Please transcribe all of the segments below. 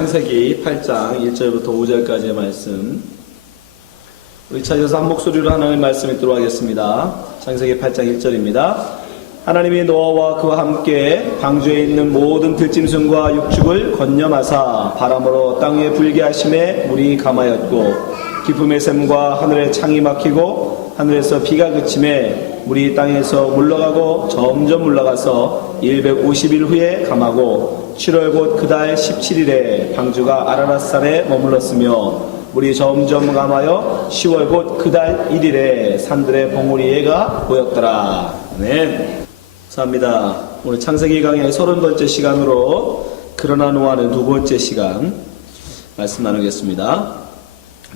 창세기 8장 1절부터 5절까지의 말씀, 우리 찾아서 한 목소리로 하나님의 말씀 읽도록 하겠습니다. 창세기 8장 1절입니다. 하나님이 노아와 그와 함께 방주에 있는 모든 들짐승과 육축을 건념하사 바람으로 땅 위에 불게 하심에 물이 감하였고 깊음의 샘과 하늘의 창이 막히고 하늘에서 비가 그침에 물이 땅에서 물러가고 점점 물러가서 150일 후에 감하고 7월 곧 그달 17일에 방주가 아라랏산에 머물렀으며 물이 점점 감하여 10월 곧 그달 1일에 산들의 봉우리에가 보였더라. 네, 감사합니다. 오늘 창세기 강의 30번째 시간으로 그러나 노아는 두 번째 시간 말씀 나누겠습니다.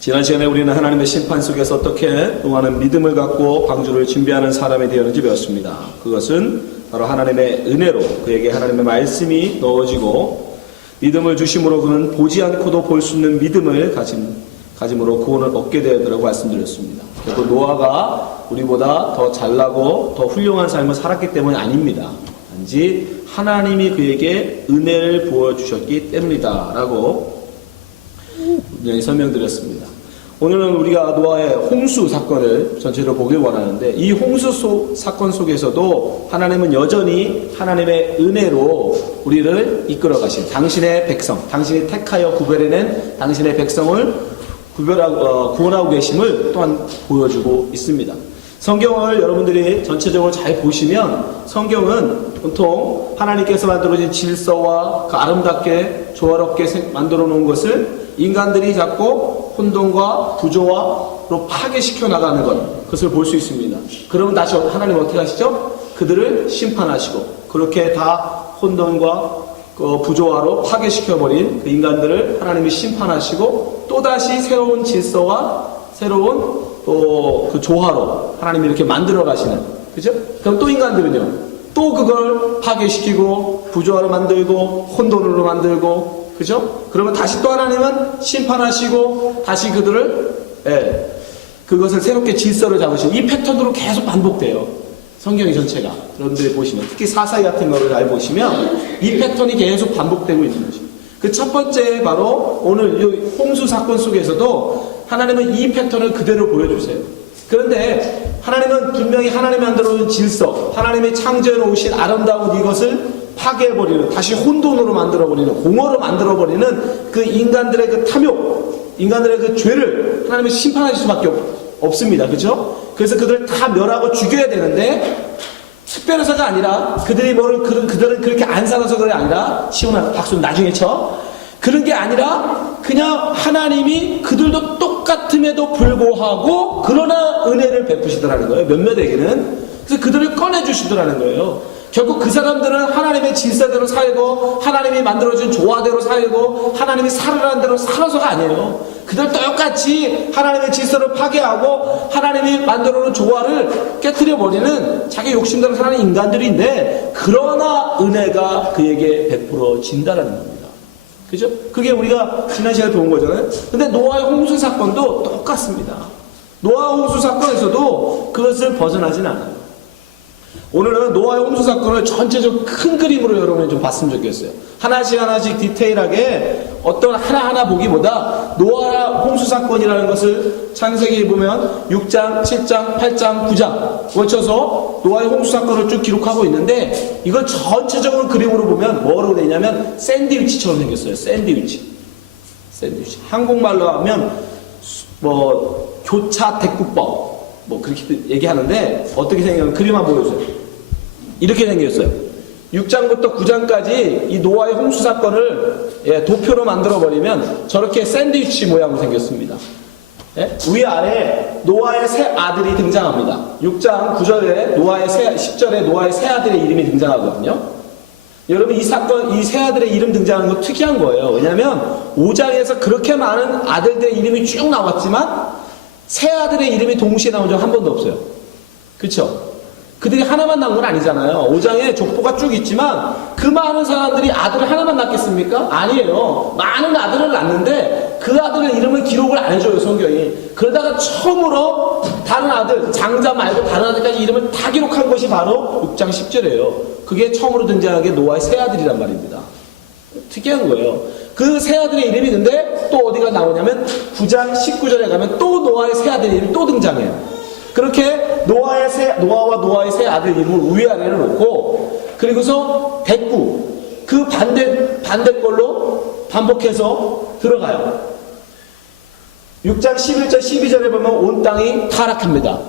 지난 시간에 우리는 하나님의 심판 속에서 어떻게 노아는 믿음을 갖고 방주를 준비하는 사람이 되었는지 배웠습니다. 그것은 바로 하나님의 은혜로 그에게 하나님의 말씀이 넣어지고 믿음을 주심으로 그는 보지 않고도 볼 수 있는 믿음을 가짐으로 구원을 얻게 되었다고 말씀드렸습니다. 그리고 노아가 우리보다 더 잘나고 더 훌륭한 삶을 살았기 때문이 아닙니다. 단지 하나님이 그에게 은혜를 부어주셨기 때문이다 라고 분명히 설명드렸습니다. 오늘은 우리가 노아의 홍수 사건을 전체로 보길 원하는데, 이 홍수 사건 속에서도 하나님은 여전히 하나님의 은혜로 우리를 이끌어 가신 당신의 백성, 당신이 택하여 구별해낸 당신의 백성을 구원하고 계심을 또한 보여주고 있습니다. 성경을 여러분들이 전체적으로 잘 보시면 성경은 보통 하나님께서 만들어진 질서와 그 아름답게 조화롭게 만들어 놓은 것을 인간들이 자꾸 혼돈과 부조화로 파괴시켜 나가는 것을 볼 수 있습니다. 그러면 다시 하나님 어떻게 하시죠? 그들을 심판하시고 그렇게 다 혼돈과 부조화로 파괴시켜버린 그 인간들을 하나님이 심판하시고 또다시 새로운 질서와 새로운 또 그 조화로 하나님이 이렇게 만들어 가시는, 그죠? 그럼 또 인간들은요, 또 그걸 파괴시키고 부조화로 만들고 혼돈으로 만들고, 그죠? 그러면 다시 또 하나님은 심판하시고 다시 그들을 그것을 새롭게 질서를 잡으시는 이 패턴으로 계속 반복돼요. 성경의 전체가. 여러분들이 보시면 특히 사사기 같은 거를 잘 보시면 이 패턴이 계속 반복되고 있는 것입니다. 그 첫 번째 바로 오늘 이 홍수 사건 속에서도 하나님은 이 패턴을 그대로 보여주세요. 그런데 하나님은 분명히 하나님이 만들어놓은 질서, 하나님이 창조해 놓으신 아름다운 이것을 파괴해버리는, 다시 혼돈으로 만들어버리는, 공허로 만들어버리는 그 인간들의 그 탐욕, 인간들의 그 죄를 하나님은 심판하실 수밖에 없습니다. 그죠? 그래서 그들을 다 멸하고 죽여야 되는데, 특별해서가 아니라, 그들은 그렇게 안 살아서 그게 아니라, 시원한 박수 나중에 쳐. 그런 게 아니라, 그냥 하나님이 그들도 똑같음에도 불구하고, 그러나 은혜를 베푸시더라는 거예요. 몇몇에게는. 그래서 그들을 꺼내주시더라는 거예요. 결국 그 사람들은 하나님의 질서대로 살고 하나님이 만들어준 조화대로 살고 하나님이 살으라는 대로 살아서가 아니에요. 그들 똑같이 하나님의 질서를 파괴하고 하나님이 만들어놓은 조화를 깨트려버리는 자기 욕심대로 사는 인간들인데, 그러나 은혜가 그에게 베풀어진다는 겁니다. 그죠? 그게 우리가 지난 시간에 본 거잖아요. 근데 노아의 홍수 사건도 똑같습니다. 노아 홍수 사건에서도 그것을 벗어나진 않아요. 오늘은 노아의 홍수 사건을 전체적 큰 그림으로 여러분이 좀 봤으면 좋겠어요. 하나씩 디테일하게 어떤 하나하나 보기보다 노아 홍수 사건이라는 것을 창세기 보면 6장, 7장, 8장, 9장 거쳐서 노아의 홍수 사건을 쭉 기록하고 있는데, 이걸 전체적으로 그림으로 보면 뭐로 되냐면 샌드위치처럼 생겼어요. 샌드위치. 한국말로 하면 뭐 교차 대국법 뭐 그렇게 얘기하는데, 어떻게 생겼냐면 그림 한번 보여주세요. 이렇게 생겼어요. 6장부터 9장까지 이 노아의 홍수 사건을 도표로 만들어버리면 저렇게 샌드위치 모양으로 생겼습니다. 위아래 노아의 세 아들이 등장합니다. 6장 9절에 10절에 노아의 세 아들의 이름이 등장하거든요. 여러분, 이 세 아들의 이름 등장하는 거 특이한 거예요. 왜냐하면 5장에서 그렇게 많은 아들들의 이름이 쭉 나왔지만 세 아들의 이름이 동시에 나온 적 한 번도 없어요. 그쵸? 그들이 하나만 낳은 건 아니잖아요. 5장에 족보가 쭉 있지만 그 많은 사람들이 아들을 하나만 낳겠습니까? 아니에요. 많은 아들을 낳는데 그 아들의 이름을 기록을 안 해줘요, 성경이. 그러다가 처음으로 다른 아들, 장자 말고 다른 아들까지 이름을 다 기록한 것이 바로 6장 10절이에요. 그게 처음으로 등장한 게 노아의 세 아들이란 말입니다. 특이한 거예요. 그 세 아들의 이름이 근데 또 어디가 나오냐면 9장 19절에 가면 또 노아의 세 아들의 이름이 또 등장해요. 그렇게 노아와 노아의 세 아들 이름을 위아래로 놓고, 그리고서 백구 그 반대 걸로 반복해서 들어가요. 6장 11절 12절에 보면 온 땅이 타락합니다.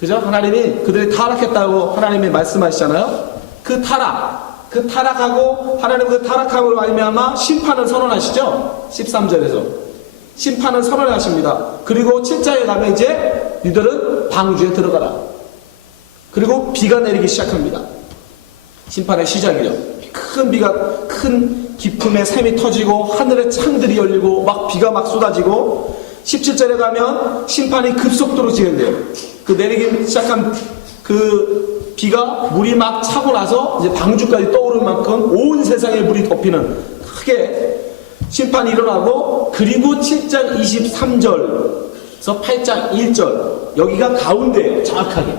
그죠? 하나님이 그들이 타락했다고 하나님이 말씀하시잖아요. 그 타락하고 하나님 그 타락함으로 말미암아 심판을 선언하시죠. 13절에서 심판을 선언하십니다. 그리고 7장에 가면 이제 너희들은 방주에 들어가라. 그리고 비가 내리기 시작합니다. 심판의 시작이죠. 큰 비가, 큰 기품의 샘이 터지고 하늘의 창들이 열리고 막 비가 막 쏟아지고, 17절에 가면 심판이 급속도로 진행돼요. 그 내리기 시작한 그 비가 물이 막 차고 나서 이제 방주까지 떠오를 만큼 온 세상에 물이 덮이는 크게 심판이 일어나고, 그리고 7장 23절에서 8장 1절 여기가 가운데예요. 정확하게.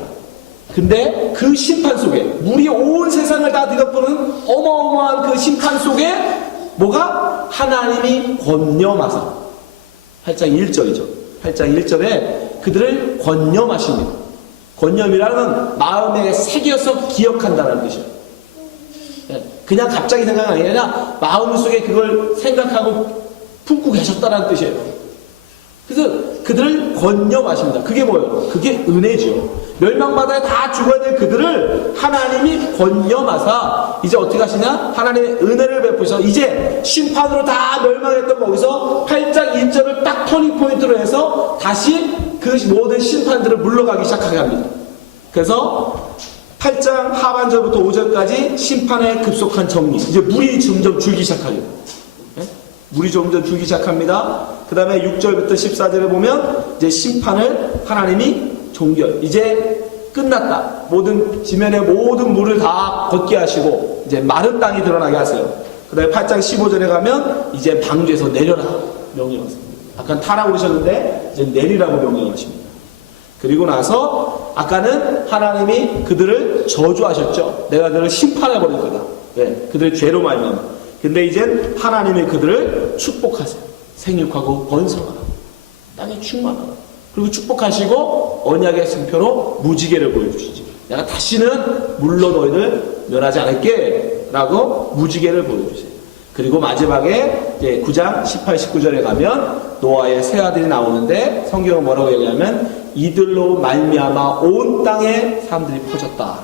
근데 그 심판 속에 물이 온 세상을 다 뒤덮는 어마어마한 그 심판 속에 뭐가? 하나님이 권념하사, 8장 1절이죠. 8장 1절에 그들을 권념하십니다. 권념이라는 마음에 새겨서 기억한다는 뜻이에요. 그냥 갑자기 생각이 아니라 마음속에 그걸 생각하고 품고 계셨다는 뜻이에요. 그래서 그들을 권념하십니다. 그게 뭐예요? 그게 은혜죠. 멸망바다에 다 죽어야 될 그들을 하나님이 권념하사 이제 어떻게 하시냐? 하나님의 은혜를 베푸셔서 이제 심판으로 다 멸망했던 거기서 8장 1절을 딱 터닝포인트로 해서 다시 그 모든 심판들을 물러가기 시작하게 합니다. 그래서 8장 하반절부터 5절까지 심판의 급속한 정리. 이제 물이 점점 줄기 시작하죠. 물이 점점 줄기 시작합니다. 그 다음에 6절부터 14절에 보면 이제 심판을 하나님이 종결. 이제 끝났다. 모든 지면의 모든 물을 다 걷게 하시고 이제 마른 땅이 드러나게 하세요. 그 다음에 8장 15절에 가면 이제 방주에서 내려라 명령하십니다. 아까 타라고 그러셨는데 이제 내리라고 명령하십니다. 그리고 나서 아까는 하나님이 그들을 저주하셨죠. 내가 그들을 심판해 버릴 거다. 네, 그들의 죄로 말미암아. 근데 이젠 하나님이 그들을 축복하세요. 생육하고 번성하라. 땅에 충만하라. 그리고 축복하시고 언약의 승표로 무지개를 보여주시죠. 내가 다시는 물로 너희를 멸하지 않을게 라고 무지개를 보여주세요. 그리고 마지막에 이제 9장 18, 19절에 가면 노아의 세 아들이 나오는데 성경은 뭐라고 얘기하면 이들로 말미암아 온 땅에 사람들이 퍼졌다.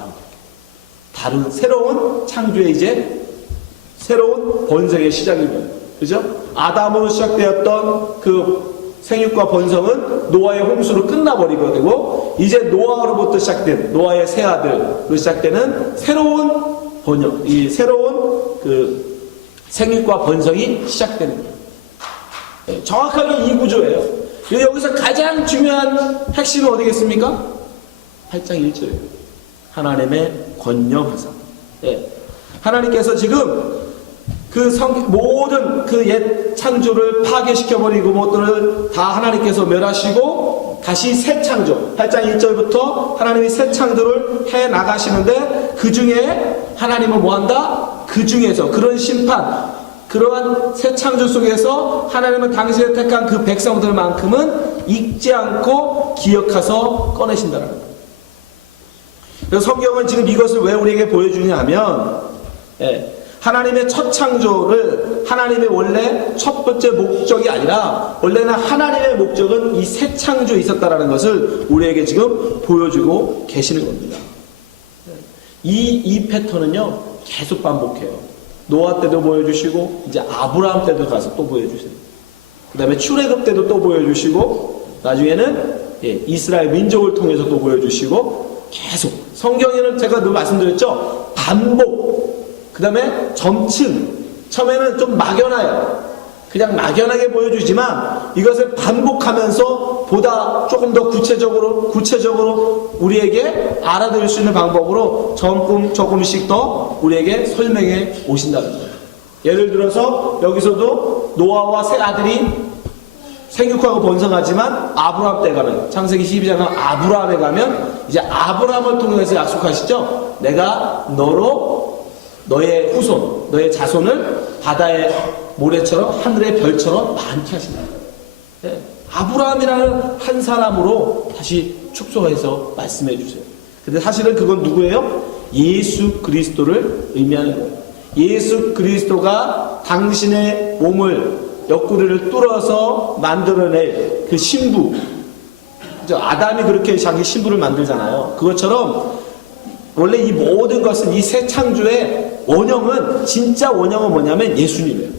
다른 새로운 창조의 이제 새로운 번성의 시작입니다. 그죠? 아담으로 시작되었던 그 생육과 번성은 노아의 홍수로 끝나버리게 되고 이제 노아로부터 시작된 노아의 세 아들로 시작되는 새로운 번역, 이 새로운 그 생육과 번성이 시작되는 거예요. 네, 정확하게 이 구조예요. 여기서 가장 중요한 핵심은 어디겠습니까? 8장 1절이에요. 하나님의 권념하사. 네. 하나님께서 지금 그 모든 그 옛 창조를 파괴시켜버리고 것들을 다 하나님께서 멸하시고 다시 새 창조 8장 1절부터 하나님이 새 창조를 해 나가시는데 그 중에 하나님은 뭐한다? 그 중에서 그런 심판 그러한 새 창조 속에서 하나님은 당신의 택한 그 백성들만큼은 잊지 않고 기억하서 꺼내신다는 거예요. 그래서 성경은 지금 이것을 왜 우리에게 보여주냐 하면 하나님의 첫 창조를 하나님의 원래 첫 번째 목적이 아니라 원래는 하나님의 목적은 이 새 창조에 있었다는 것을 우리에게 지금 보여주고 계시는 겁니다. 이 패턴은요 계속 반복해요. 노아 때도 보여주시고 이제 아브라함 때도 가서 또 보여주세요. 그 다음에 출애굽 때도 또 보여주시고 나중에는 이스라엘 민족을 통해서 또 보여주시고 계속 성경에는 제가 늘 말씀드렸죠. 반복 그 다음에 점층 처음에는 좀 막연해요. 그냥 막연하게 보여주지만 이것을 반복하면서 보다 조금 더 구체적으로 우리에게 알아들을 수 있는 방법으로 조금씩 더 우리에게 설명해 오신다는 거예요. 예를 들어서 여기서도 노아와 세 아들이 생육하고 번성하지만 아브라함 때 가면 창세기 12장은 아브라함에 가면 이제 아브라함을 통해서 약속하시죠. 내가 너로 너의 후손, 너의 자손을 바다의 모래처럼 하늘의 별처럼 많게 하신다. 네. 아브라함이라는 한 사람으로 다시 축소해서 말씀해 주세요. 근데 사실은 그건 누구예요? 예수 그리스도를 의미하는 거예요. 예수 그리스도가 당신의 몸을 옆구리를 뚫어서 만들어낼 그 신부, 아담이 그렇게 자기 신부를 만들잖아요. 그것처럼 원래 이 모든 것은 이 새 창조의 원형은, 진짜 원형은 뭐냐면 예수님이에요.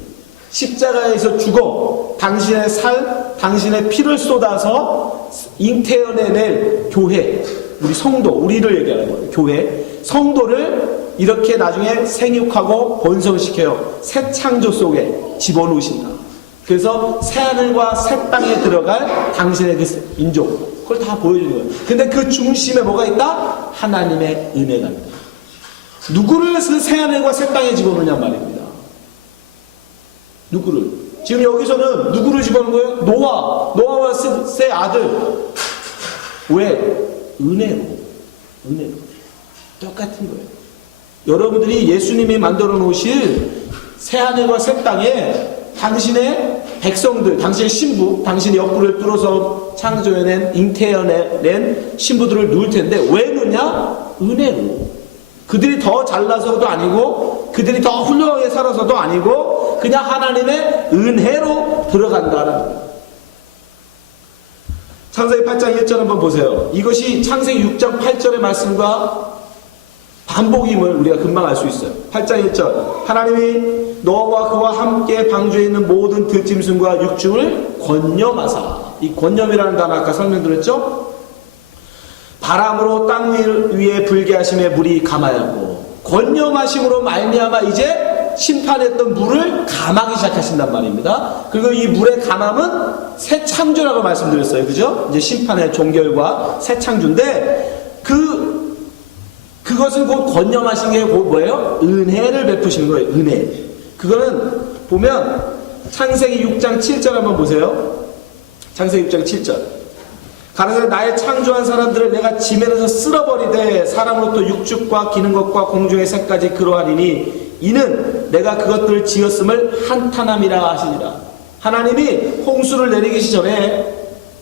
십자가에서 죽어 당신의 당신의 피를 쏟아서 잉태어내낼 교회, 우리 성도, 우리를 얘기하는 거예요. 교회, 성도를 이렇게 나중에 생육하고 번성시켜요. 새 창조 속에 집어넣으신다. 그래서 새 하늘과 새 땅에 들어갈 당신의 그 민족, 그걸 다 보여주는 거예요. 근데 그 중심에 뭐가 있다? 하나님의 은혜가 있다. 누구를 그 새 하늘과 새 땅에 집어넣냐 말입니다. 누구를? 지금 여기서는 누구를 집어넣은 거예요? 노아와 새 아들. 왜? 은혜로. 똑같은 거예요. 여러분들이 예수님이 만들어 놓으실 새 하늘과 새 땅에 당신의 백성들, 당신의 신부, 당신의 옆구리를 뚫어서 창조해낸, 잉태해낸 신부들을 누울 텐데 왜 누냐? 은혜로. 그들이 더 잘나서도 아니고 그들이 더 훌륭하게 살아서도 아니고 그냥 하나님의 은혜로 들어간다는 거예요. 창세기 8장 1절 한번 보세요. 이것이 창세기 6장 8절의 말씀과 반복임을 우리가 금방 알 수 있어요. 8장 1절 하나님이 노아와 그와 함께 방주에 있는 모든 들짐승과 육축을 권념하사. 이 권념이라는 단어 아까 설명드렸죠? 바람으로 땅 위에 불게 하심에 물이 감하였고, 권념하심으로 말미암아 이제 심판했던 물을 감하기 시작하신단 말입니다. 그리고 이 물의 감함은 새 창조라고 말씀드렸어요. 그죠? 이제 심판의 종결과 새 창조인데 그것은 곧 권념하신 게 곧 뭐예요? 은혜를 베푸시는 거예요. 은혜. 그거는 보면 창세기 6장 7절 한번 보세요. 창세기 6장 7절. 가라사대 나의 창조한 사람들을 내가 지면에서 쓸어버리되 사람으로부터 육축과 기는 것과 공중의 새까지 그러하리니 이는 내가 그것들을 지었음을 한탄함이라 하시니라. 하나님이 홍수를 내리기 전에,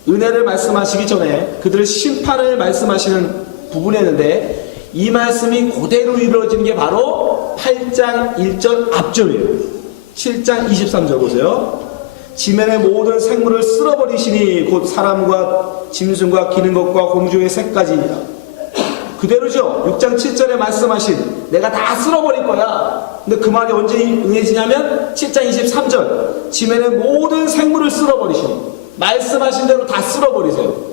은혜를 말씀하시기 전에 그들의 심판을 말씀하시는 부분이었는데 이 말씀이 그대로 이루어지는 게 바로 8장 1절 앞절이에요. 7장 23절 보세요. 지면의 모든 생물을 쓸어버리시니 곧 사람과 짐승과 기는 것과 공중의 새까지니라. 그대로죠. 6장 7절에 말씀하신 내가 다 쓸어버릴 거야. 근데 그 말이 언제 응해지냐면 7장 23절 지면의 모든 생물을 쓸어버리시니, 말씀하신 대로 다 쓸어버리세요.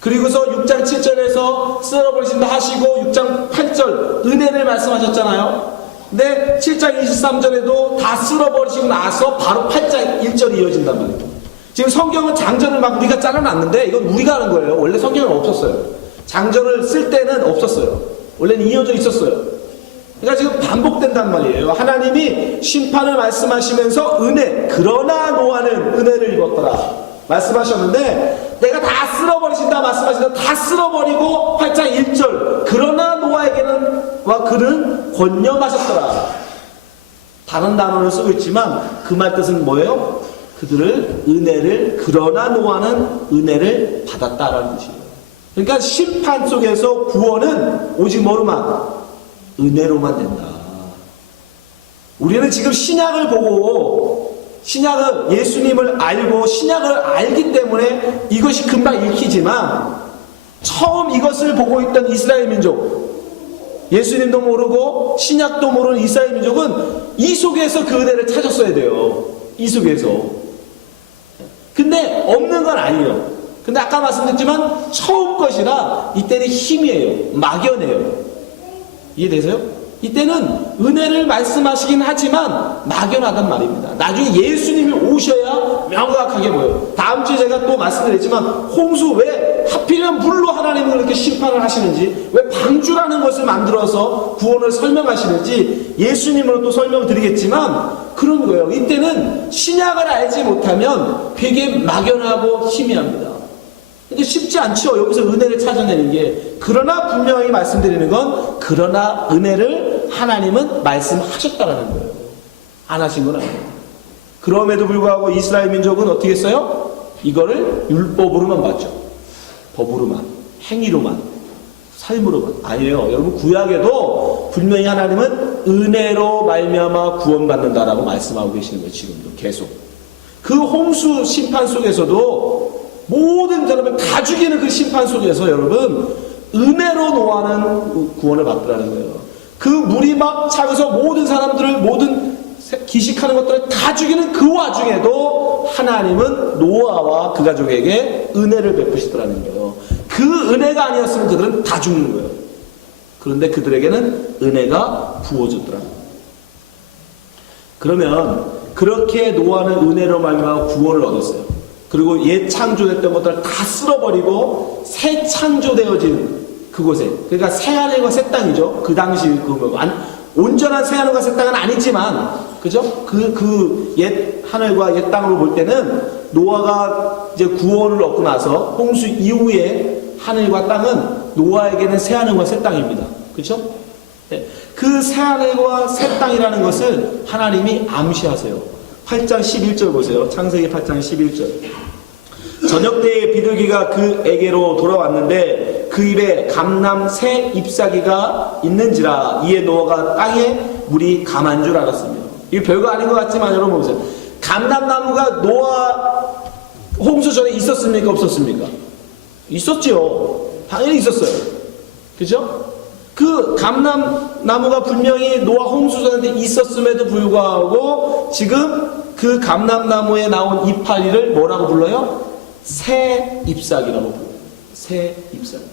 그리고서 6장 7절에서 쓸어버리신다 하시고 6장 8절 은혜를 말씀하셨잖아요. 근데 7장 23절에도 다 쓸어버리시고 나서 바로 8장 1절이 이어진단 말이에요. 지금 성경은 장전을 막 우리가 짜려놨는데 이건 우리가 하는 거예요. 원래 성경은 없었어요. 장전을 쓸 때는 없었어요. 원래는 이어져 있었어요. 그러니까 지금 반복된단 말이에요. 하나님이 심판을 말씀하시면서 은혜, 그러나 노아는 은혜를 입었더라 말씀하셨는데 내가 다 쓸어버리신다 말씀하신다. 다 쓸어버리고 8장 1절 그러나 노아에게는 와 그는 권념하셨더라. 다른 단어를 쓰고 있지만 그 말 뜻은 뭐예요? 그들을 은혜를, 그러나 노아는 은혜를 받았다라는 뜻이에요. 그러니까 심판 속에서 구원은 오직 뭐로만? 은혜로만 된다. 우리는 지금 신약을 보고 신약을, 예수님을 알고 신약을 알기 때문에 이것이 금방 읽히지만 처음 이것을 보고 있던 이스라엘 민족, 예수님도 모르고 신약도 모르는 이스라엘 민족은 이 속에서 그 은혜를 찾았어야 돼요. 이 속에서. 근데 없는 건 아니에요. 근데 아까 말씀드렸지만 처음 것이라 이때는 힘이에요. 막연해요. 이해되세요? 이때는 은혜를 말씀하시긴 하지만 막연하단 말입니다. 나중에 예수님이 오셔야 명확하게 보여요. 다음 주에 제가 또 말씀드렸지만 홍수 왜 하필이면 물로 하나님은 그렇게 심판을 하시는지, 왜 방주라는 것을 만들어서 구원을 설명하시는지 예수님으로 또 설명을 드리겠지만 그런 거예요. 이때는 신약을 알지 못하면 되게 막연하고 희미합니다. 근데 쉽지 않죠. 여기서 은혜를 찾아내는 게. 그러나 분명히 말씀드리는 건 그러나 은혜를 하나님은 말씀하셨다라는 거예요. 안 하신 건 아니에요. 그럼에도 불구하고 이스라엘 민족은 어떻게 했어요? 이거를 율법으로만 봤죠. 법으로만, 행위로만, 삶으로만. 아니에요. 여러분, 구약에도 분명히 하나님은 은혜로 말미암아 구원받는다라고 말씀하고 계시는 거예요. 지금도 계속. 그 홍수 심판 속에서도 모든 사람을 다 죽이는 그 심판 속에서 여러분 은혜로 노아는 구원을 받더라는 거예요. 그 물이 막 차면서 모든 사람들을 모든 기식하는 것들을 다 죽이는 그 와중에도 하나님은 노아와 그 가족에게 은혜를 베푸시더라는 거예요. 그 은혜가 아니었으면 그들은 다 죽는 거예요. 그런데 그들에게는 은혜가 부어졌더라는 거예요. 그러면 그렇게 노아는 은혜로 말미암아 구원을 얻었어요. 그리고 옛 창조됐던 것들을 다 쓸어버리고 새 창조되어진 그곳에, 그러니까 새 하늘과 새 땅이죠. 그 당시 온전한 새 하늘과 새 땅은 아니지만, 그죠? 그 옛 하늘과 옛 땅으로 볼 때는 노아가 이제 구원을 얻고 나서 홍수 이후에 하늘과 땅은 노아에게는 새 하늘과 새 땅입니다. 그죠? 네. 그 새 하늘과 새 땅이라는 것을 하나님이 암시하세요. 8장 11절 보세요. 창세기 8장 11절. 저녁 때에 비둘기가 그에게로 돌아왔는데 그 입에 감람 새 잎사귀가 있는지라 이에 노아가 땅에 물이 감한 줄 알았으며. 이게 별거 아닌 것 같지만 여러분 보세요. 감람나무가 노아 홍수 전에 있었습니까? 없었습니까? 있었죠. 당연히 있었어요. 그죠? 그 감람나무가 분명히 노아 홍수 전에 있었음에도 불구하고 지금 그 감람나무에 나온 이파리를 뭐라고 불러요? 새 잎사귀라고 불러요. 새 잎사귀.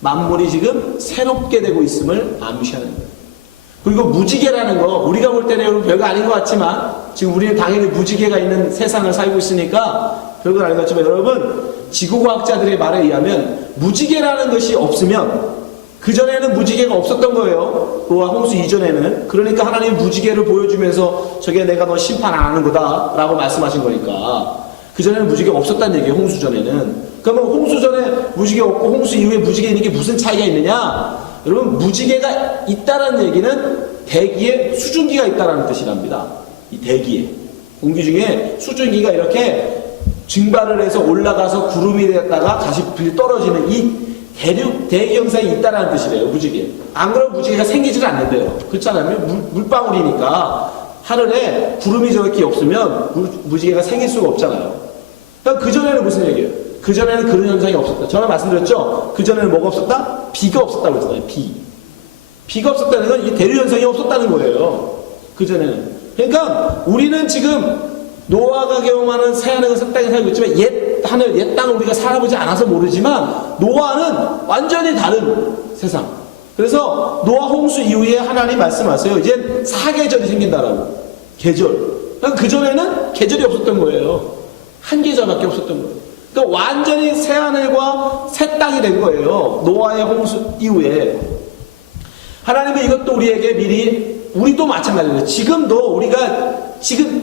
만물이 지금 새롭게 되고 있음을 암시하는 거예요. 그리고 무지개라는 거 우리가 볼 때는 여러분 별거 아닌 것 같지만 지금 우리는 당연히 무지개가 있는 세상을 살고 있으니까 별거 아닌 것 같지만 여러분 지구과학자들의 말에 의하면 무지개라는 것이 없으면 그전에는 무지개가 없었던 거예요. 노아 홍수 이전에는. 그러니까 하나님 무지개를 보여주면서 저게 내가 너 심판 안 하는 거다 라고 말씀하신 거니까 그전에는 무지개가 없었다는 얘기예요. 홍수 전에는. 그러면 홍수 전에 무지개 없고 홍수 이후에 무지개 있는 게 무슨 차이가 있느냐? 여러분 무지개가 있다는 얘기는 대기에 수증기가 있다는 뜻이랍니다. 이 대기에. 공기 중에 수증기가 이렇게 증발을 해서 올라가서 구름이 됐다가 다시 떨어지는 이 대기 현상이 있다는 뜻이래요. 무지개. 안 그러면 무지개가 생기질 않는데요. 그렇잖아요. 물방울이니까 하늘에 구름이 저렇게 없으면 무지개가 생길 수가 없잖아요. 그러니까 그전에는 무슨 얘기예요? 그전에는 그런 현상이 없었다. 전에 말씀드렸죠? 그전에는 뭐가 없었다? 비가 없었다고 했잖아요. 비가 없었다는 건 이 대류 현상이 없었다는 거예요. 그전에는. 그러니까 우리는 지금 노아가 경험하는 새 하늘과 새 땅에 살고 있지만 옛 하늘, 옛 땅을 우리가 살아보지 않아서 모르지만 노아는 완전히 다른 세상. 그래서 노아 홍수 이후에 하나님 말씀하세요. 이제 사계절이 생긴다라고. 계절. 그러니까 그전에는 계절이 없었던 거예요. 한 계절밖에 없었던 거예요. 그러니까 완전히 새 하늘과 새 땅이 된 거예요. 노아의 홍수 이후에. 하나님은 이것도 우리에게 미리, 우리도 마찬가지예요. 지금도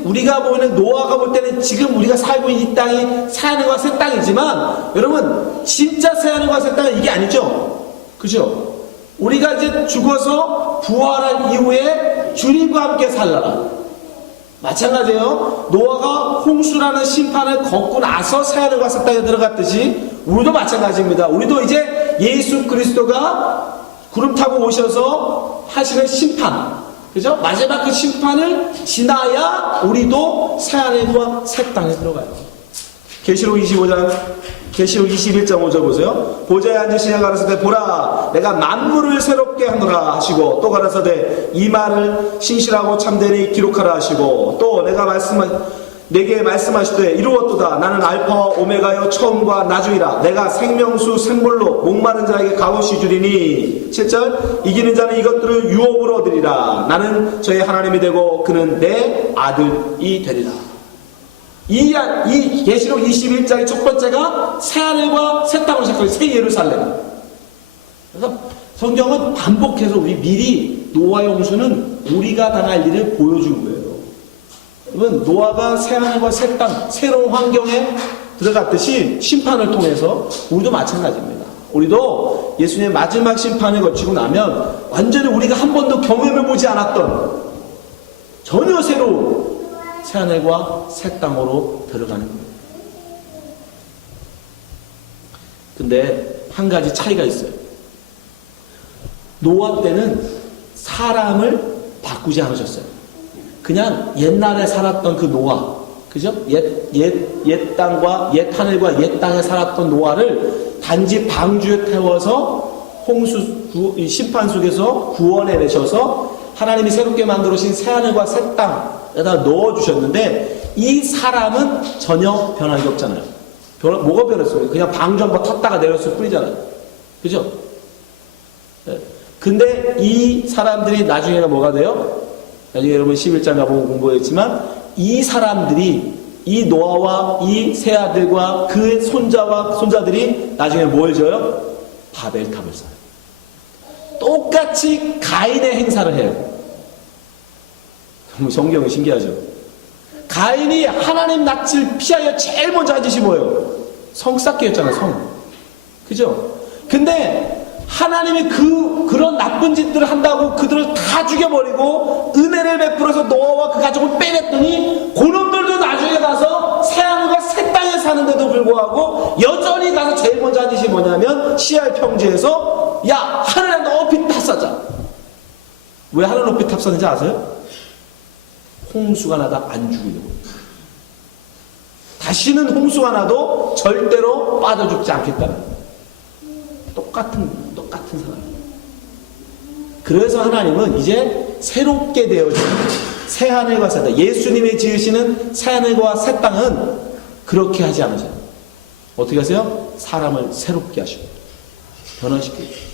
우리가 보이는 노아가 볼 때는 지금 우리가 살고 있는 이 땅이 새 하늘과 새 땅이지만 여러분 진짜 새 하늘과 새 땅은 이게 아니죠. 그죠? 우리가 이제 죽어서 부활한 이후에 주님과 함께 살라라. 마찬가지예요. 노아가 홍수라는 심판을 겪고 나서 새 하늘과 새 땅에 들어갔듯이 우리도 마찬가지입니다. 우리도 이제 예수 그리스도가 구름 타고 오셔서 하시는 심판, 그죠? 마지막 그 심판을 지나야 우리도 새 하늘과 새 땅에 들어가요. 계시록 25장 계시록 21.5절 보세요. 보좌에 앉으시냐 가라사대 보라 내가 만물을 새롭게 하노라 하시고 또 가라사대 이 말을 신실하고 참되니 기록하라 하시고 또 내게 말씀하시되 이루었도다 나는 알파와 오메가여 처음과 나중이라 내가 생명수 샘물로 목마른 자에게 값없이 주리니 7절 이기는 자는 이것들을 유업으로 얻으리라 나는 저의 하나님이 되고 그는 내 아들이 되리라. 이 계시록 21장의 첫 번째가 새 하늘과 새 땅을 시작하는 새 예루살렘. 그래서 성경은 반복해서 우리 미리 노아의 홍수는 우리가 당할 일을 보여준 거예요. 여러분 노아가 새 하늘과 새 땅 새로운 환경에 들어갔듯이 심판을 통해서 우리도 마찬가지입니다. 우리도 예수님의 마지막 심판을 거치고 나면 완전히 우리가 한 번도 경험해보지 않았던 전혀 새로운 새하늘과 새 땅으로 들어가는 거예요. 근데 한 가지 차이가 있어요. 노아 때는 사람을 바꾸지 않으셨어요. 그냥 옛날에 살았던 그 노아, 그죠? 옛 땅과 옛 하늘과 옛 땅에 살았던 노아를 단지 방주에 태워서 심판 속에서 구원해 내셔서 하나님이 새롭게 만들어주신 새하늘과 새 땅에다 넣어주셨는데, 이 사람은 전혀 변한 게 없잖아요. 뭐가 변했어요? 그냥 방주 한번 탔다가 내렸을 뿐이잖아요. 그죠? 네. 근데 이 사람들이 나중에가 뭐가 돼요? 나중에 여러분 11장 가보고 공부했지만, 이 사람들이, 이 노아와 이 세 아들과 그의 손자와 손자들이 나중에 뭘 져요? 바벨탑을 쌓아요. 똑같이 가인의 행사를 해요. 성경이 신기하죠? 가인이 하나님 낯을 피하여 제일 먼저 한 짓이 뭐예요? 성 쌓기였잖아요, 성. 그죠? 근데 하나님이 그런 나쁜 짓들을 한다고 그들을 다 죽여버리고 은혜를 베풀어서 노아와 그 가족을 빼냈더니 그놈들도 나중에 가서 새하늘과 새 땅에 사는데도 불구하고 여전히 가서 제일 먼저 한 짓이 뭐냐면 시알 평지에서 야, 하늘에 높이 탑사자. 왜 하늘 높이 탑사는지 아세요? 홍수가 나다 안 죽으려고. 다시는 홍수가 나도 절대로 빠져 죽지 않겠다는 거예요. 똑같은 사람. 그래서 하나님은 이제 새롭게 되어진 새하늘과 새 땅, 예수님이 지으시는 새하늘과 새 땅은 그렇게 하지 않으셔요. 어떻게 하세요? 사람을 새롭게 하시고 변화시키고.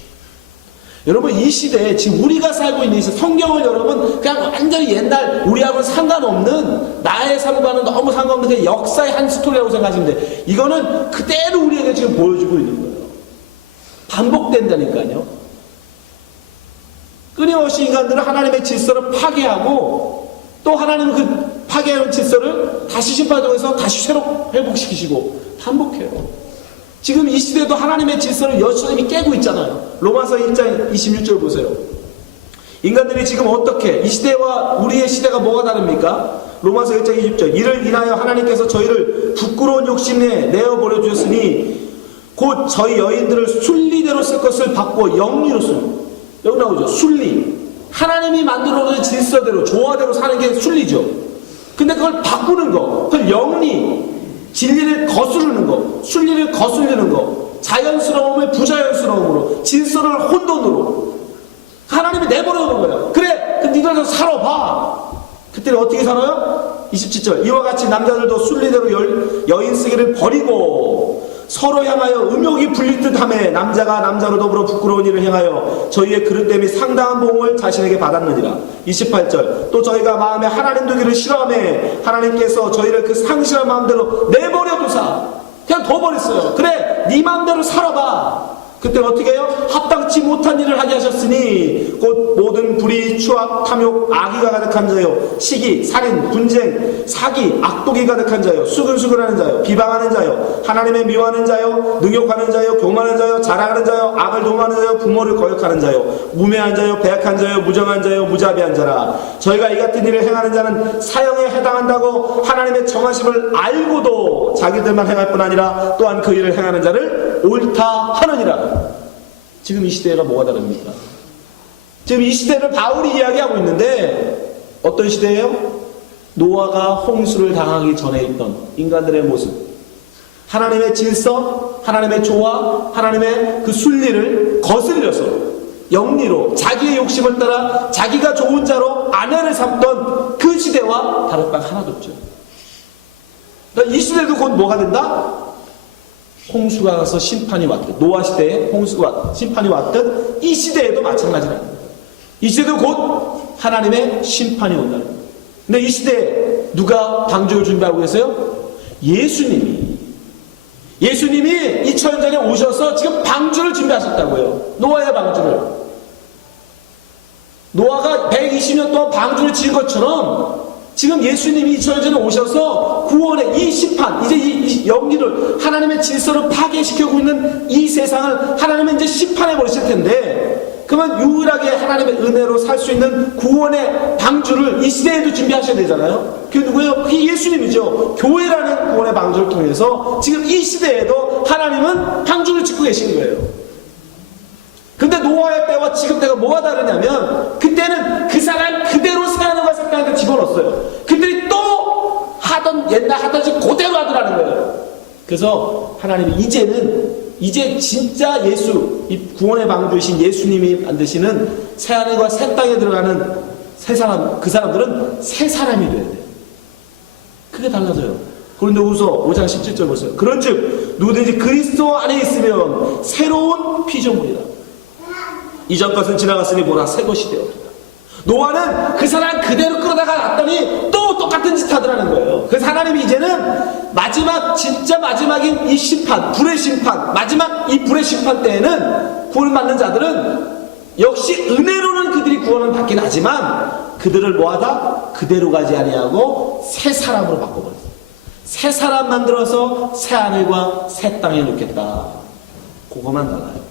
여러분, 이 시대에 지금 우리가 살고 있는 이 시대, 성경을 여러분 그냥 완전히 옛날 우리하고는 상관없는, 나의 삶과는 너무 상관없는 그냥 역사의 한 스토리라고 생각하시면 돼. 이거는 그대로 우리에게 지금 보여주고 있는 거예요. 반복된다니까요. 끊임없이 인간들은 하나님의 질서를 파괴하고, 또 하나님은 그 파괴하는 질서를 다시 심판정에서 다시 새로 회복시키시고 반복해요. 지금 이 시대도 하나님의 질서를 여전히 깨고 있잖아요. 로마서 1장 26절 보세요. 인간들이 지금 어떻게, 이 시대와 우리의 시대가 뭐가 다릅니까? 로마서 1장 20절. 이를 인하여 하나님께서 저희를 부끄러운 욕심에 내어버려 주셨으니 곧 저희 여인들을 순리대로 쓸 것을 바꾸어 영리로 씁니다. 여기 나오죠. 순리. 하나님이 만들어 놓은 질서대로, 조화대로 사는 게 순리죠. 근데 그걸 바꾸는 거, 그걸 영리, 진리를 거스르는 거, 순리를 거슬리는 거, 자연스러움을 부자연스러움으로, 질서를 혼돈으로 하나님이 내버려놓은 거예요. 그래, 니들도 살아봐. 그때는 어떻게 살아요? 27절. 이와 같이 남자들도 순리대로 여인 쓰기를 버리고 서로 향하여 음욕이 불릴 듯하며 남자가 남자로 더불어 부끄러운 일을 행하여 저희의 그릇됨이 상당한 보응을 자신에게 받았느니라. 28절. 또 저희가 마음에 하나님 두기를 싫어하며 하나님께서 저희를 그 상실한 마음대로 내버려 두사 그냥 둬버렸어요. 그래, 네 마음대로 살아봐. 그때 어떻게 해요? 합당치 못한 일을 하게 하셨으니 곧 모든 불의, 추악, 탐욕, 악의가 가득한 자요, 시기, 살인, 분쟁, 사기, 악독이 가득한 자요, 수근수근하는 자요, 비방하는 자요, 하나님의 미워하는 자요, 능욕하는 자요, 교만하는 자요, 자랑하는 자요, 악을 도모하는 자요, 부모를 거역하는 자요, 우매한 자요, 배약한 자요, 무정한 자요, 무자비한 자라. 저희가 이 같은 일을 행하는 자는 사형에 해당한다고 하나님의 정하심을 알고도 자기들만 행할 뿐 아니라 또한 그 일을 행하는 자를 옳다 하느니라. 지금 이 시대가 뭐가 다릅니까? 지금 이 시대를 바울이 이야기하고 있는데 어떤 시대예요? 노아가 홍수를 당하기 전에 있던 인간들의 모습, 하나님의 질서, 하나님의 조화, 하나님의 그 순리를 거슬려서 영리로 자기의 욕심을 따라 자기가 좋은 자로 아내를 삼던 그 시대와 다를 바 하나도 없죠. 그러니까 이 시대도 곧 뭐가 된다? 홍수가 가서 심판이 왔듯, 노아 시대에 홍수가 심판이 왔듯 이 시대에도 마찬가지라는 거예요. 이 시대도 곧 하나님의 심판이 온다는 거예요. 근데 이 시대에 누가 방주를 준비하고 계세요? 예수님이 2000년 전에 오셔서 지금 방주를 준비하셨다고요. 노아의 방주를. 노아가 120년 동안 방주를 지은 것처럼 지금 예수님이 2000년 전에 오셔서 구원의 이 심판, 이제 이 영리를, 하나님의 질서를 파괴시키고 있는 이 세상을 하나님은 이제 심판해 버리실 텐데, 그러면 유일하게 하나님의 은혜로 살 수 있는 구원의 방주를 이 시대에도 준비하셔야 되잖아요. 그게 누구예요? 그게 예수님이죠. 교회라는 구원의 방주를 통해서 지금 이 시대에도 하나님은 방주를 짓고 계신 거예요. 근데 노아의 때와 지금 때가 뭐가 다르냐면, 그때는 그 사람 그대로 사는과 색다르게 집어넣었어요. 그들이 또 하던, 옛날 하던 식 그대로 하더라는 거예요. 그래서 하나님이 이제 진짜 예수, 이 구원의 방주이신 예수님이 만드시는 새하늘과 새 땅에 들어가는 새 사람, 그 사람들은 새 사람이 돼야 돼요. 그게 달라져요. 고린도후서 5장 17절 보세요. 그런즉 누구든지 그리스도 안에 있으면 새로운 피조물이다. 이전 것은 지나갔으니 보라 새 것이 되었다. 노아는 그 사람 그대로 끌어다가 놨더니 또 똑같은 짓 하더라는 거예요. 그래서 하나님이 이제는 마지막, 진짜 마지막인 이 심판, 불의 심판, 마지막 이 불의 심판 때에는 구원을 받는 자들은 역시 은혜로는 그들이 구원을 받긴 하지만 그들을 뭐하다? 그대로 가지 아니하고 새 사람으로 바꿔버렸어요. 새 사람 만들어서 새 하늘과 새 땅에 놓겠다. 그거만 달라요.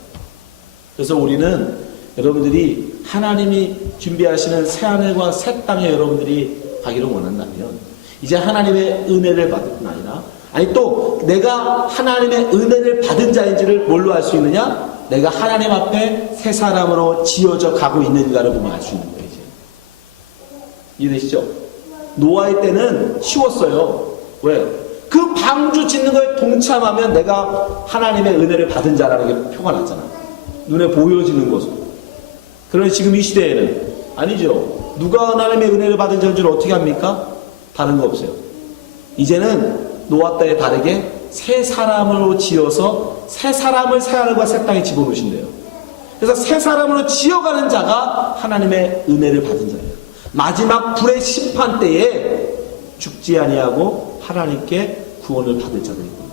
그래서 우리는 여러분들이 하나님이 준비하시는 새 하늘과 새 땅에 여러분들이 가기를 원한다면 이제 하나님의 은혜를 받을 뿐 아니라, 아니 또 내가 하나님의 은혜를 받은 자인지를 뭘로 알 수 있느냐? 내가 하나님 앞에 새 사람으로 지어져 가고 있는가를 보면 알 수 있는 거예요. 이제 이해되시죠? 노아의 때는 쉬웠어요. 왜? 그 방주 짓는 거에 동참하면 내가 하나님의 은혜를 받은 자라는 게 표가 났잖아. 눈에 보여지는 것으로. 그런데 지금 이 시대에는 아니죠. 누가 하나님의 은혜를 받은 자인 줄 어떻게 합니까? 다른 거 없어요. 이제는 노아 때에 다르게 새 사람으로 지어서 새 사람을 새 하늘과 새 땅에 집어넣으신대요. 그래서 새 사람으로 지어가는 자가 하나님의 은혜를 받은 자예요. 마지막 불의 심판 때에 죽지 아니하고 하나님께 구원을 받을 자들입니다.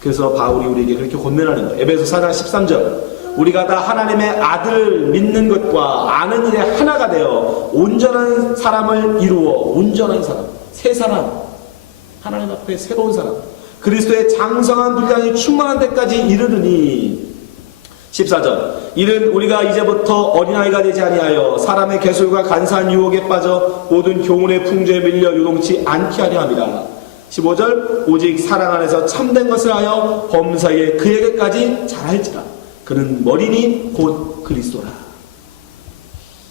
그래서 바울이 우리에게 그렇게 권면하는 거예요. 에베소 4장 13절. 우리가 다 하나님의 아들을 믿는 것과 아는 일에 하나가 되어 온전한 사람을 이루어, 온전한 사람, 새 사람, 하나님 앞에 새로운 사람, 그리스도의 장성한 분량이 충만한 데까지 이르르니. 14절. 이는 우리가 이제부터 어린아이가 되지 아니하여 사람의 괴술과 간사한 유혹에 빠져 모든 교훈의 풍조에 밀려 요동치 않게 하려 함이라. 15절. 오직 사랑 안에서 참된 것을 하여 범사에 그에게까지 잘할지라. 그는 머리니 곧 그리스도라.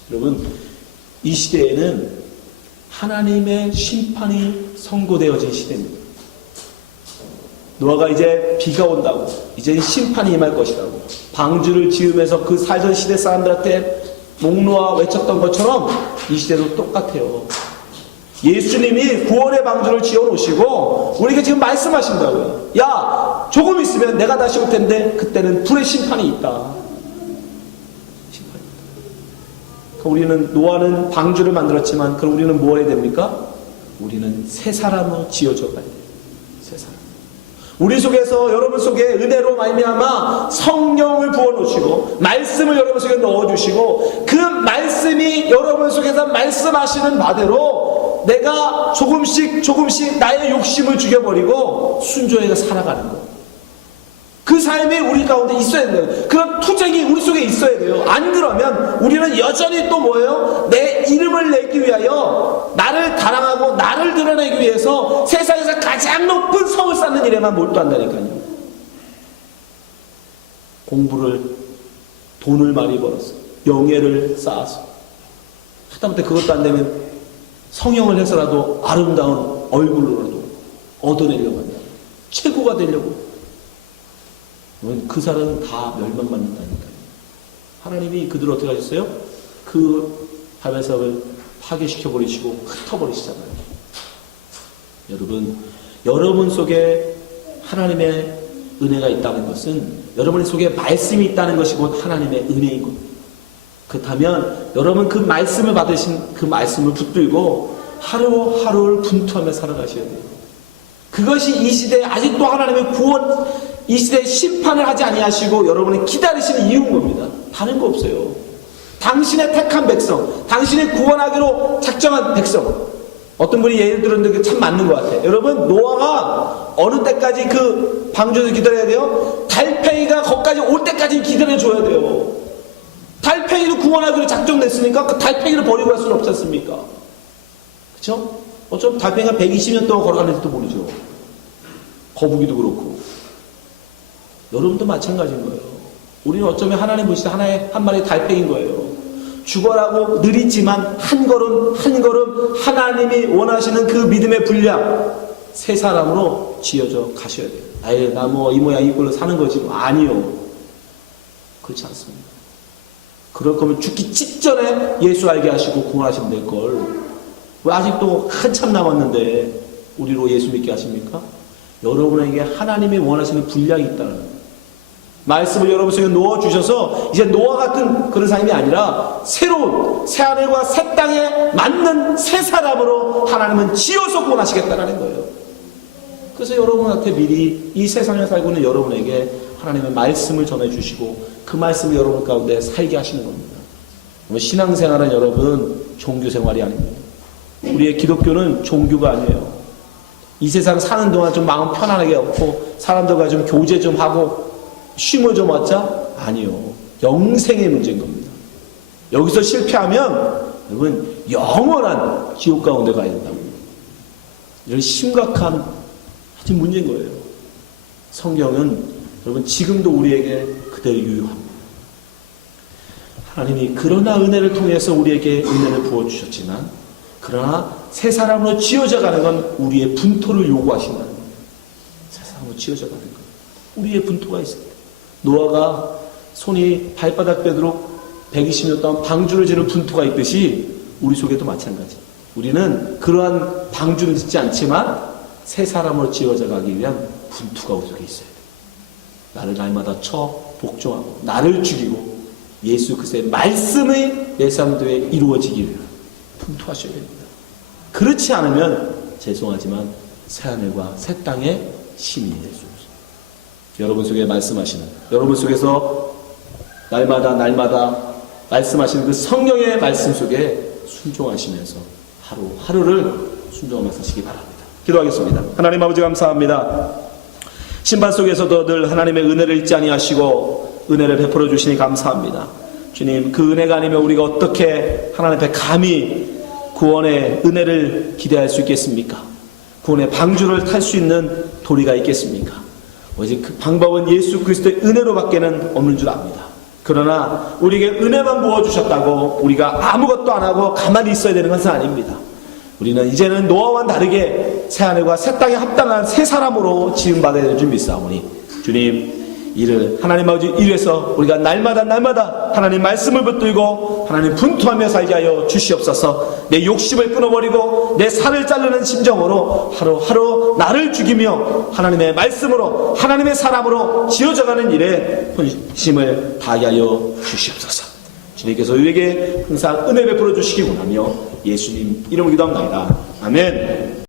여러분, 이 시대에는 하나님의 심판이 선고되어진 시대입니다. 노아가 이제 비가 온다고, 이제 심판이 임할 것이라고 방주를 지으면서 그 살던 시대 사람들한테 목놓아 외쳤던 것처럼 이 시대도 똑같아요. 예수님이 구원의 방주를 지어놓으시고 우리에게 지금 말씀하신다고요. 야, 조금 있으면 내가 다시 올 텐데 그때는 불의 심판이 있다. 심판이 있다. 우리는, 노아는 방주를 만들었지만 그럼 우리는 뭐 해야 됩니까? 우리는 새 사람으로 지어져 가야 돼요. 새 사람. 우리 속에서, 여러분 속에 은혜로 말미암아 성령을 부어놓으시고 말씀을 여러분 속에 넣어주시고 그 말씀이 여러분 속에서 말씀하시는 바대로 내가 조금씩 나의 욕심을 죽여버리고 순종해서 살아가는 거. 그 삶이 우리 가운데 있어야 돼요. 그런 투쟁이 우리 속에 있어야 돼요. 안 그러면 우리는 여전히 또 뭐예요? 내 이름을 내기 위하여, 나를 자랑하고 나를 드러내기 위해서 세상에서 가장 높은 성을 쌓는 일에만 몰두한다니까요. 공부를, 돈을 많이 벌어서, 명예를 쌓아서, 하다못해 그것도 안 되면 성형을 해서라도 아름다운 얼굴로라도 얻어내려고 한다. 최고가 되려고. 그 사람은 다 멸망받는다니까요. 하나님이 그들을 어떻게 하셨어요? 그 바벨탑을 파괴시켜버리시고 흩어버리시잖아요. 여러분 속에 하나님의 은혜가 있다는 것은 여러분 속에 말씀이 있다는 것이 곧 하나님의 은혜인 겁니다. 그렇다면 여러분 그 말씀을 받으신 그 말씀을 붙들고 하루하루를 분투하며 살아가셔야 돼요. 그것이 이 시대에 아직도 하나님의 구원, 이 시대에 심판을 하지 아니하시고 여러분이 기다리시는 이유인 겁니다. 다른 거 없어요. 당신의 택한 백성, 당신이 구원하기로 작정한 백성. 어떤 분이 예를 들었는데 참 맞는 것 같아요. 여러분, 노아가 어느 때까지 그 방주에서 기다려야 돼요? 달팽이가 거기까지 올 때까지 기다려줘야 돼요. 달팽이도 구원하기로 작정됐으니까 그 달팽이를 버리고 갈 수는 없지 않습니까? 그렇죠? 어쩌면 달팽이가 120년 동안 걸어가는지도 모르죠. 거북이도 그렇고. 여러분도 마찬가지인 거예요. 우리는 어쩌면 하나님 보실 때 하나의 한 마리의 달팽이인 거예요. 죽어라고 느리지만 한 걸음 한 걸음 하나님이 원하시는 그 믿음의 분량, 새 사람으로 지어져 가셔야 돼요. 아예 나 뭐 이 모양 이 꼴로 사는 거지. 아니요. 그렇지 않습니다. 그럴 거면 죽기 직전에 예수 알게 하시고 구원하시면 될 걸. 왜 아직도 한참 남았는데 우리로 예수 믿게 하십니까? 여러분에게 하나님이 원하시는 분량이 있다는 거예요. 말씀을 여러분 속에 놓아주셔서 이제 노아 같은 그런 삶이 아니라 새로운 새하늘과 새 땅에 맞는 새 사람으로 하나님은 지어서 구원하시겠다는 거예요. 그래서 여러분한테 미리 이 세상에 살고 있는 여러분에게 하나님의 말씀을 전해주시고 그 말씀을 여러분 가운데 살게 하시는 겁니다. 신앙생활은 여러분 종교생활이 아닙니다. 우리의 기독교는 종교가 아니에요. 이 세상 사는 동안 좀 마음 편안하게 없고 사람들과 좀 교제 좀 하고 쉼을 좀 얻자? 아니요. 영생의 문제인 겁니다. 여기서 실패하면 여러분 영원한 지옥 가운데 가야 된다고. 이런 심각한 아주 문제인 거예요. 성경은 여러분 지금도 우리에게 그대로 유효합니다. 하나님이 그러나 은혜를 통해서 우리에게 은혜를 부어주셨지만 그러나 새 사람으로 지어져 가는 건 우리의 분토를 요구하신다는 겁니다. 새 사람으로 지어져 가는 것. 우리의 분토가 있습니다. 노아가 손이 발바닥 빼도록 120년 동안 방주를 지는 분토가 있듯이 우리 속에도 마찬가지. 우리는 그러한 방주는 짓지 않지만 새 사람으로 지어져 가기 위한 분투가 우리 속에 있어야 돼. 나를 날마다 쳐 복종하고 나를 죽이고 예수 그리스도의 말씀의 내 삶도에 이루어지기를 분투하셔야 됩니다. 그렇지 않으면 죄송하지만 새하늘과 새 땅의 시민이 될 수 없습니다. 여러분 속에 말씀하시는, 여러분 속에서 날마다 말씀하시는 그 성령의 말씀 속에 순종하시면서 하루하루를 순종하면서 사시기 바랍니다. 기도하겠습니다. 하나님 아버지 감사합니다. 심판 속에서도 늘 하나님의 은혜를 잊지 아니하시고 은혜를 베풀어 주시니 감사합니다. 주님, 그 은혜가 아니면 우리가 어떻게 하나님 앞에 감히 구원의 은혜를 기대할 수 있겠습니까? 구원의 방주를 탈 수 있는 도리가 있겠습니까? 오직 그 방법은 예수 그리스도의 은혜로밖에는 없는 줄 압니다. 그러나 우리에게 은혜만 부어주셨다고 우리가 아무것도 안 하고 가만히 있어야 되는 것은 아닙니다. 우리는 이제는 노아와는 다르게 새하늘과 새 땅에 합당한 새 사람으로 지음받아야 될 줄 믿사오니 주님, 이를 하나님 아버지 이래서 우리가 날마다 하나님 말씀을 붙들고 하나님 분투하며 살게 하여 주시옵소서. 내 욕심을 끊어버리고 내 살을 자르는 심정으로 하루하루 나를 죽이며 하나님의 말씀으로 하나님의 사람으로 지어져가는 일에 혼심을 다하게 하여 주시옵소서. 주님께서 우리에게 항상 은혜 베풀어 주시기 원하며 예수님 이름으로 기도합니다. 아멘.